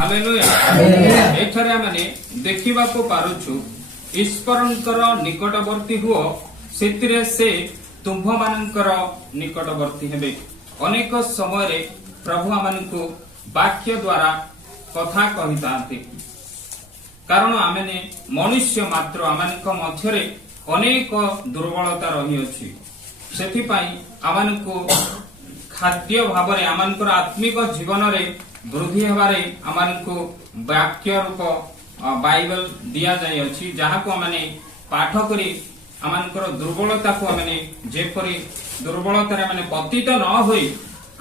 Hallelujah. एठारे आमे देखिबाको पारुछु ईश्वरंकर निकटवर्ती हुओ सेतिरे से तुम्भ मानकर निकटवर्ती हेबे। अनेक समय रे प्रभु आमनकु वाक्य द्वारा कथा कहितांती, कारण आमे मनुष्य मात्र आमनक मध्यरे अनेक दुर्बलता रही अछि। सेथिपाई आमनकु खाद्य भावरे आमनकर आत्मिक जीवन रे वृद्धि हेबारे आमनकु वाक्य रूप बाइबल दिया जाय अछि, जहाको आमे पाठ करी आमनकर दुर्बलता को आमे जेपरि दुर्बलता रे आमे पतित न होई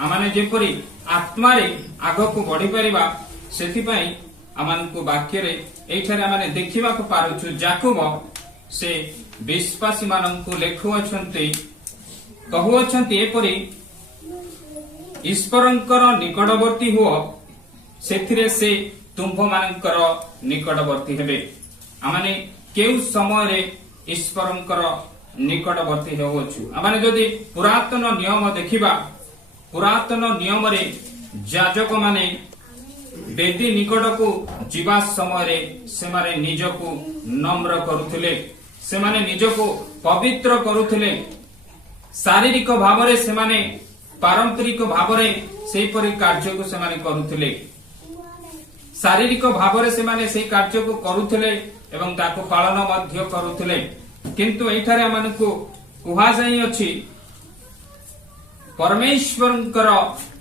आमे जेपरि आत्मा रे आगको बढ़ी परिबा, सेथिपाई आमनकु वाक्य रे एठारे आमे देखिबा को पारुछु याकूब से विश्वासी माननकु लेखुअछन्ति कहूअछन्ति एपरि ईश्वरंकर निकटवर्ती हुओ सेथिरे से तुम्भ मानकर निकटवर्ती हेबे। आमे केउ समय रे ईश्वरंकर निकटवर्ती हेउछु। आमे जदि पुरातन नियम देखिबा, पुरातन नियम रे याजक माने बेदी निकटकू जीवा समय रे सेमाने निजको नम्र करुथिले, सेमाने निजको पवित्र करुथिले। शारीरिक भावरे सेमाने पारंपरिक भावरे सेपरि कार्य को सेमाने करुथिले, शारीरिक भावरे सेमाने सेही कार्य को करुथिले एवं ताको पालन मध्य करुथिले। किंतु एठारे आमनकु कुहा जाई अछि परमेश्वरंकर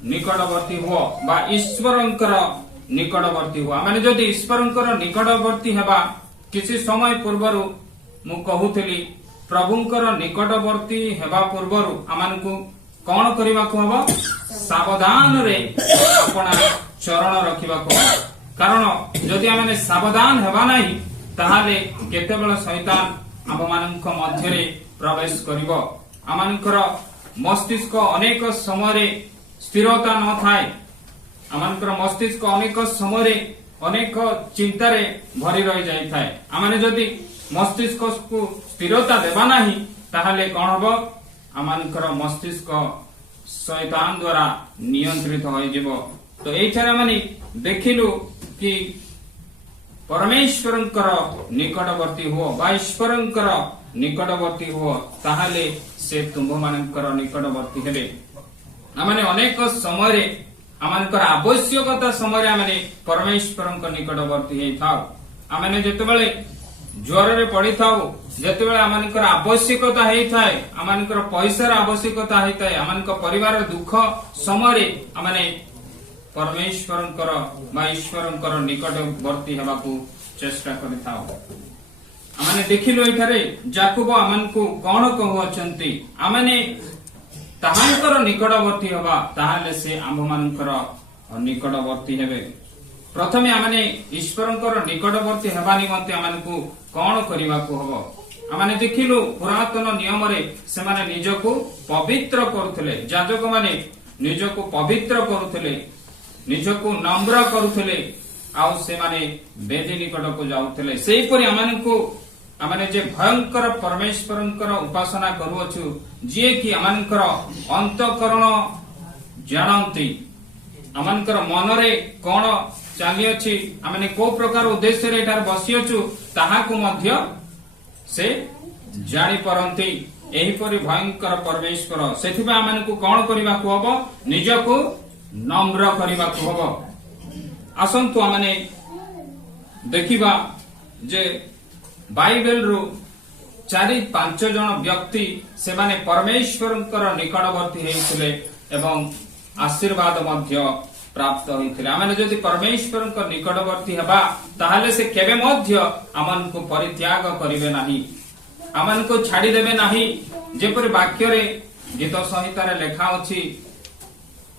निकटवर्ती हुओ बा ईश्वरंकर निकटवर्ती हुआ। माने जदि ईश्वरंकर निकटवर्ती हेबा, किछि समय पूर्वरु मु कहूथली प्रभुंकर निकटवर्ती हेबा पूर्वरु आमनकु कोन करिबाको हबो? सावधान रे अपना चरण रखिबाको हबो। कारण जदि आमे सावधान हेबा नाही ताहाले केतेबेल शैतान आम मानक मध्य रे प्रवेश करिवो। आमनकर मस्तिष्क अनेक समय रे स्थिरता न थाए, आमनकर मस्तिष्क अनेक समय रे अनेक चिंता रे भरी रही जाई थाए। आमे जदि मस्तिष्क को स्थिरता देबा नाही ताहाले कोन हबो? आमनकर मस्तिष्क शैतान द्वारा नियंत्रित होई जिवो। तो एठारे माने देखिलु कि परमेश्वरंकर निकटवर्ती हुओ बा ईश्वरंकर निकटवर्ती हुओ, ताहाले से तुम्भ मानकर निकटवर्ती हेबे। आमे अनेक समय रे आमनकर आवश्यकता समय रे आमे परमेश्वरंकर निकटवर्ती हेई थाउ। आमे जेतेबेले ज्वर रे पड़ी थाउ, जेतेबेले आमनकर आवश्यकता हेई थाए, आमनकर पैसार आवश्यकता हेई थाए, आमनकर परिवार दुख समय रे आमे परमेश्वरंकर बा ईश्वरंकर निकटवर्ती हेबाकू चेष्टा करिथाउ। आमे देखिलो एठारे याकूब आमनकु कोन कहउछन्ति, आमे ताहांकर निकटवर्ती हेबा ताहाले से आम्भमानकर निकटवर्ती हेबे। प्रथमे आमे ईश्वरंकर निकटवर्ती हेबा निमंते आमनकु कोन करिबाकू हबो? आमे देखिलो पुरातन नियम रे सेमाने निजको पवित्र करुथिले, याजक माने निजको पवित्र करुथिले, निजको नम्र करुथिले, आउ सेमाने बेदी निकटको जाउथिले। सेहीपरि आमनकु आमे जे भयंकर परमेश्वरंकर उपासना करूअछु, जे कि आमनकर अंतःकरण जानंती, आमनकर मन रे कोन चाली अछि, आमे को प्रकार उद्देश्य रे एटार बसियछु ताहाकु मध्य से जानि परंती। एहीपरि भयंकर परमेश्वर, सेथिबा आमनकु कोन करिबाकू हबो? निजको नम्र करिबाकू हबो। आसंतु आमे देखिबा जे बाइबल रु 4-5 जन व्यक्ति सेमाने परमेश्वरंकर निकटवर्ती हेइथिले एवं आशीर्वाद मध्य प्राप्त होइथिले। आमे जदि परमेश्वरंकर निकटवर्ती हेबा ताहाले से केबे मध्य आमनकु परित्याग करिवे नाही, आमनकु छाडी देबे नाही। जेपरि वाक्य रे गीत संहिता रे लेखा अछि,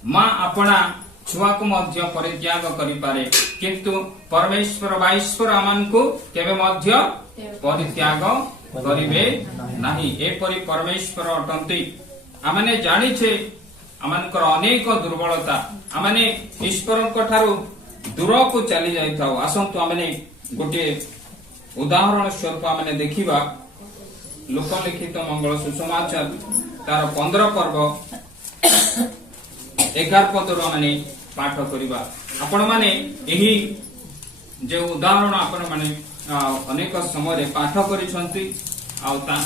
मां अपना छुआ को मध्य परित्याग करि पारे, किंतु परमेश्वर बा ईश्वर आमनकु केबे मध्य परित्याग करिवे नाही। एपरि परमेश्वर अटंती। आमे जानिछे आमनकर अनेक दुर्बलता, आमे ईश्वरंक ठारू दूर को चली जाई थाउ। आसंतु आमे गोटे उदाहरण स्वरूप आमे देखिबा लोकलिखित मंगल सुसमाचार तार 15 पर्व 11 पदर आमे पाठ करिबा। आपण माने एही जो उदाहरण आपण माने अनेक समय पाठ करिसंती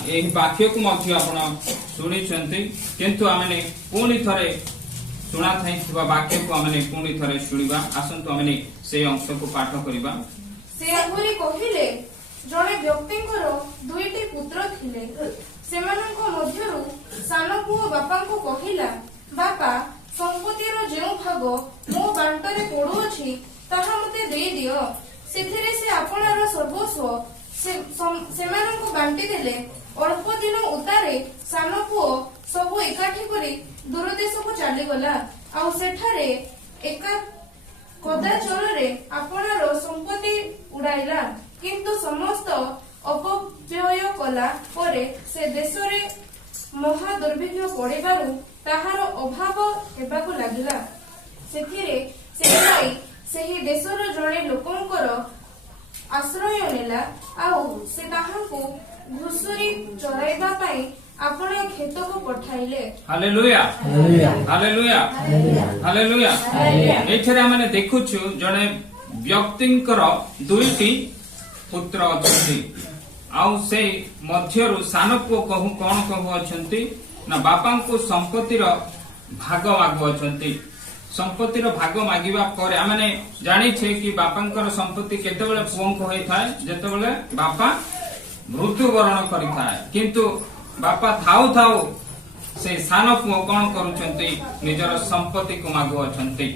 एही वाक्य को मध्य आपण सुनिसंती किंतु आमने पुणी थरे शुणा था वाक्य को आमने पुणी थरे शुणिबा आसंतु आमने से अंश को पाठ करिबा। से आहुरी कहिले जणे व्यक्तिंकर दुईटी पुत्र थिले सेमानंको मध्यरु सानो पुओ बापांको कहिला बापा संपत्तिर जेउ भाग मो बांटरे पडु अछि ताहा मते देई दियो सेथिरे से आपणार सर्वस्व सेमानंको बांटी देले। अल्प दिन उतारे सानो पुओ सब एकाठी करी दूरदेश को चली गला आउ सेठारे एका कदाचरे आपणार संपत्ति उड़ाइला किंतु समस्त अपव्यय कला परे से देशरे महा दुर्भिक्ष पड़िबारु ताहार अभाव हेबाकु लागिला। सेथिरे सेही देशर जणे लोकंकर आश्रय नेला आउ से ताहाकु घुसुरी चराइबा पई आपण खेत को पठाइले। Hallelujah hallelujah hallelujah. एथरे हमने देखुछु जणे व्यक्तिंकर दुईटी पुत्र अछंती आउ से मध्यरु सानो पुओ कहू कोन कहू अछंती ना बापांको संपत्तिर भाग मागु अछंती। संपत्तिर भाग मागिबा परे हमने जानि छे कि बापांकर संपत्ति केतेबेले पुओंको होई थाए जेतेबेले बापा मृत्युवरण करि थाए किंतु बापा थाउ थाउ से सानो पुओ कोन करूछंती निजर संपत्ति को मागु अछंती।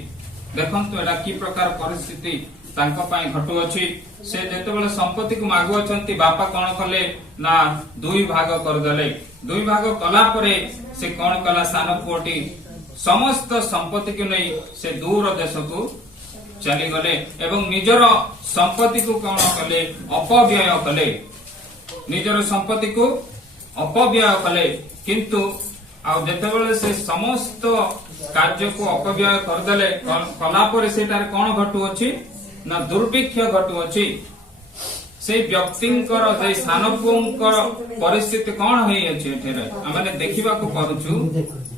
देखंतु एला की प्रकार परिस्थिति तांको पाई घटु अछि। से जेतेबेले संपत्ति को मागु अछंती बापा कोन कले ना दुई भाग कर देले। दुई भाग कला परे से कोन कला सानो पुओटी समस्त संपत्ति को नहीं से दूर देश को चली गले एवं निजर संपत्ति को कोन कले अपव्यय कले निजर संपत्ति को अपव्यय कले किंतु आउ जेतेबेले से समस्त कार्य को अपव्यय करदेले कला परे सेटार कोन घटु अछि ना दुर्भिक्ष घटु अछि। से व्यक्तिंकर जे सानो पुओंकर परिस्थिति कोन होई अछि एठेरे हमने देखिबा को परुछु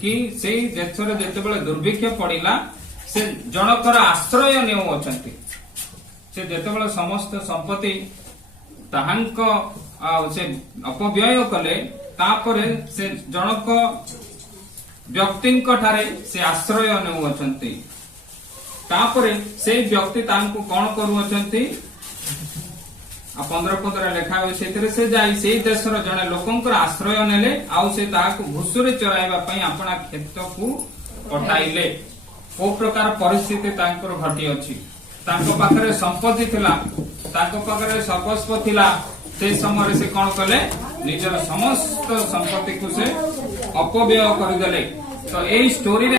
कि सेही देशरे जेतेबेले दुर्भिक्ष पड़िला से जनकर आश्रय नेउ अछंती। से जेतेबेले समस्त संपत्ति ताहांक से अपव्यय कले तापरे से जनक व्यक्तिंक ठारे से आश्रय नेउ अछंती। तापरे से व्यक्ति तांको कोन करू अछंती 15 लेखा होय सेतरे से जाई से देशर जने लोकंकर आश्रय नेले आउ से ताहाको घुसुरे चराइबा पई आपना खेत को पठाइले। ओ प्रकार परिस्थिति तांकर घटी अछि। तांको पाखरे संपत्ति थिला तांको पाखरे सर्वस्व थिला से समय से कोन कले निजर समस्त संपत्ति को से अपव्यय कर देले। तो एई स्टोरी